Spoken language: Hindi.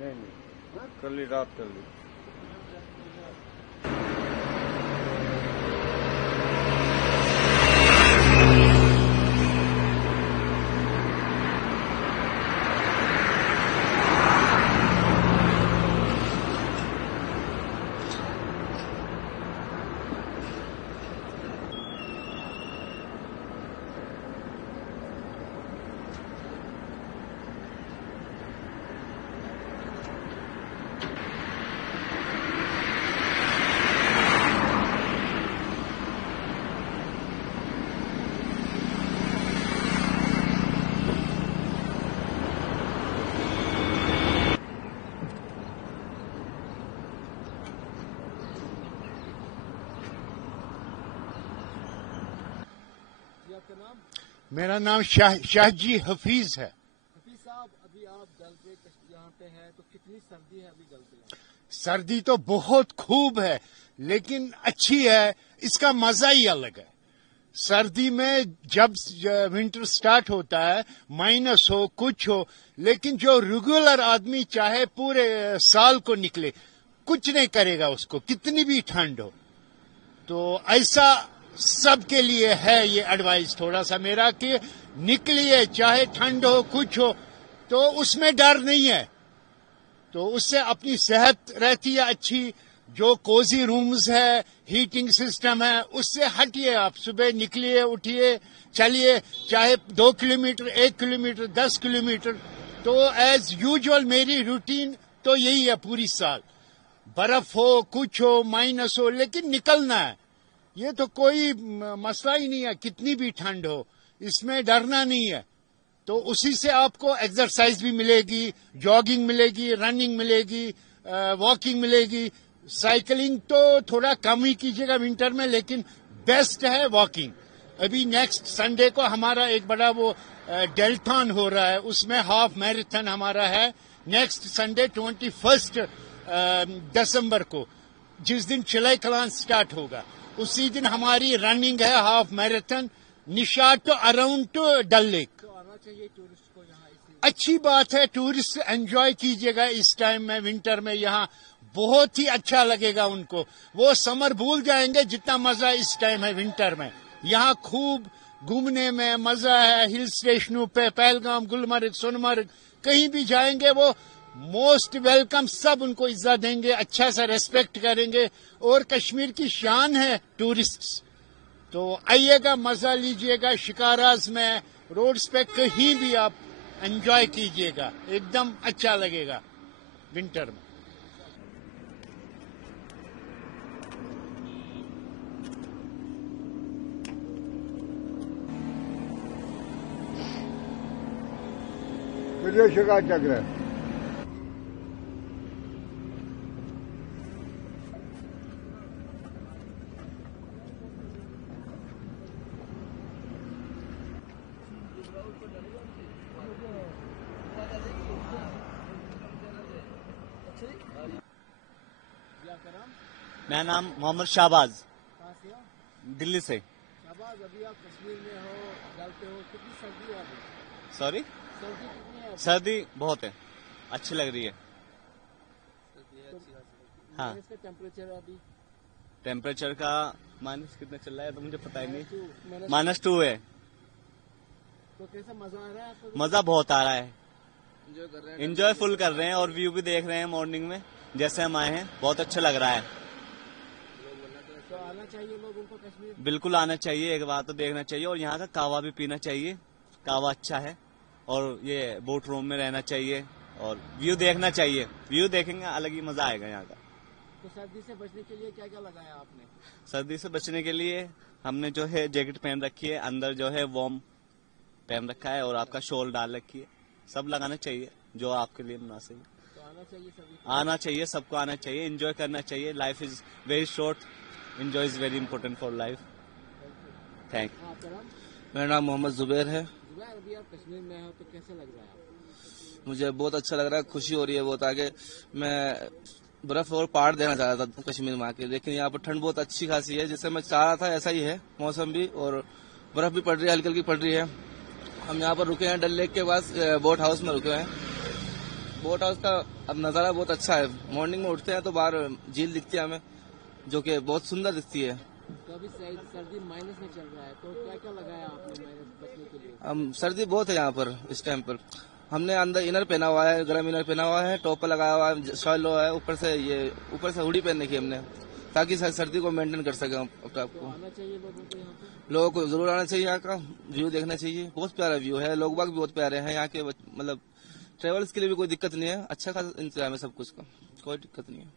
नहीं, कल ही रात कर ली। मेरा नाम शाहजी हफीज है। हफीज साहब, अभी आप डल पे यहाँ पे हैं तो कितनी सर्दी है अभी डल पे? सर्दी तो बहुत खूब है, लेकिन अच्छी है, इसका मजा ही अलग है। सर्दी में जब विंटर स्टार्ट होता है, माइनस हो कुछ हो, लेकिन जो रेगुलर आदमी चाहे पूरे साल को निकले, कुछ नहीं करेगा उसको, कितनी भी ठंड हो। तो ऐसा सबके लिए है ये एडवाइस थोड़ा सा मेरा कि निकलिए, चाहे ठंड हो कुछ हो, तो उसमें डर नहीं है। तो उससे अपनी सेहत रहती है अच्छी। जो कोजी रूम्स है, हीटिंग सिस्टम है, उससे हटिए। आप सुबह निकलिए, उठिए, चलिए, चाहे 2 किलोमीटर, 1 किलोमीटर, 10 किलोमीटर। तो एज यूजुअल मेरी रूटीन तो यही है पूरी साल। बर्फ हो कुछ हो, माइनस हो, लेकिन निकलना है। ये तो कोई मसला ही नहीं है, कितनी भी ठंड हो, इसमें डरना नहीं है। तो उसी से आपको एक्सरसाइज भी मिलेगी, जॉगिंग मिलेगी, रनिंग मिलेगी, वॉकिंग मिलेगी। साइकिलिंग तो थोड़ा कम ही कीजिएगा विंटर में, लेकिन बेस्ट है वॉकिंग। अभी नेक्स्ट संडे को हमारा एक बड़ा वो डेल्थॉन हो रहा है, उसमें हाफ मैराथन हमारा है नेक्स्ट संडे 21 दिसंबर को, जिस दिन चिलाई कलान स्टार्ट होगा। उसी दिन हमारी रनिंग है half marathon, Nishat to around to Dal lake. तो आना चाहिए टूरिस्ट को यहाँ? अच्छी बात है, टूरिस्ट एंजॉय कीजिएगा इस टाइम में, विंटर में। यहाँ बहुत ही अच्छा लगेगा उनको। वो समर भूल जाएंगे जितना मजा इस टाइम है विंटर में। यहाँ खूब घूमने में मजा है। हिल स्टेशनों पे पहलगाम, गुलमर्ग, सोनमर्ग, कहीं भी जाएंगे वो मोस्ट वेलकम, सब उनको इज्जत देंगे, अच्छा सा रेस्पेक्ट करेंगे। और कश्मीर की शान है टूरिस्ट। तो आइएगा, मजा लीजिएगा। शिकाराज में, रोड्स पे कहीं भी आप एंजॉय कीजिएगा, एकदम अच्छा लगेगा विंटर में। वीडियो शिकायत चल रहा है। मेरा नाम मोहम्मद शाहबाज, कहाँ से हो? दिल्ली से। शाहबाज, अभी आप कश्मीर में हो, डल पे हो, कितनी सर्दी है अभी? सॉरी, सर्दी कितनी है? सर्दी बहुत है, अच्छी लग रही है। हाँ, इसका टेम्परेचर अभी टेम्परेचर का माइनस कितना चल रहा है तो मुझे पता ही नहीं। -2 -2 है। तो कैसा मजा आ रहा है आपको? मजा बहुत आ रहा है, एंजॉय कर रहे हैं? एंजॉय फुल कर रहे हैं और व्यू भी देख रहे हैं मॉर्निंग में जैसे हम आए हैं, बहुत अच्छा लग रहा है। तो आना चाहिए लोगों को कश्मीर? बिल्कुल आना चाहिए, एक बार तो देखना चाहिए। और यहाँ का कावा भी पीना चाहिए, कावा अच्छा है। और ये बोट रूम में रहना चाहिए और व्यू देखना चाहिए। व्यू देखेंगे अलग ही मजा आएगा यहाँ का। तो सर्दी से बचने के लिए क्या क्या लगाया आपने? सर्दी से बचने के लिए हमने जो है जैकेट पहन रखी है, अंदर जो है वार्म पहन रखा है और आपका शॉल डाल रखी है। सब लगाना चाहिए जो आपके लिए मुनासिब है। तो आना चाहिए सभी? आना चाहिए, सबको आना चाहिए, एंजॉय करना चाहिए। Life is very short, enjoy is very important for life. Thank you. आपका नाम? मेरा नाम मोहम्मद जुबैर है। जुबैर, अभी आप कश्मीर में हो तो कैसा लग रहा है आपको? मुझे बहुत अच्छा लग रहा है, खुशी हो रही है बहुत। आगे मैं बर्फ और पहाड़ देखना चाह रहा था कश्मीर में आके, लेकिन यहाँ पर ठंड बहुत अच्छी खासी है। जैसे मैं चाह रहा था ऐसा ही है मौसम भी, और बर्फ भी पड़ रही है, हल्की हल्की पड़ रही है। हम यहाँ पर रुके हैं डल लेक के पास, बोट हाउस में रुके हैं। बोट हाउस का अब नज़ारा बहुत अच्छा है। मॉर्निंग में उठते हैं तो बाहर झील दिखती है हमें, जो कि बहुत सुंदर दिखती है। तो अभी सर्दी माइनस में चल रहा है, तो क्या क्या लगाया आपने माइनस बचने के लिए? सर्दी बहुत है यहाँ पर इस टाइम पर। हमने अंदर इनर पहना हुआ है, गर्म इनर पहना हुआ है, टॉपर लगाया हुआ है, शॉल है, ऊपर से हुडी पहन रखी हमने, ताकि सर्दी को मेंटेन कर सके अपने आप तो को। आना चाहिए लोगों को यहाँ पे? लोगों को जरूर आना चाहिए, यहाँ का व्यू देखना चाहिए। बहुत प्यारा व्यू है, लोग बाग भी बहुत प्यारे हैं यहाँ के। मतलब ट्रेवल्स के लिए भी कोई दिक्कत नहीं है, अच्छा खासा इंतजाम है सब कुछ का, कोई दिक्कत नहीं है।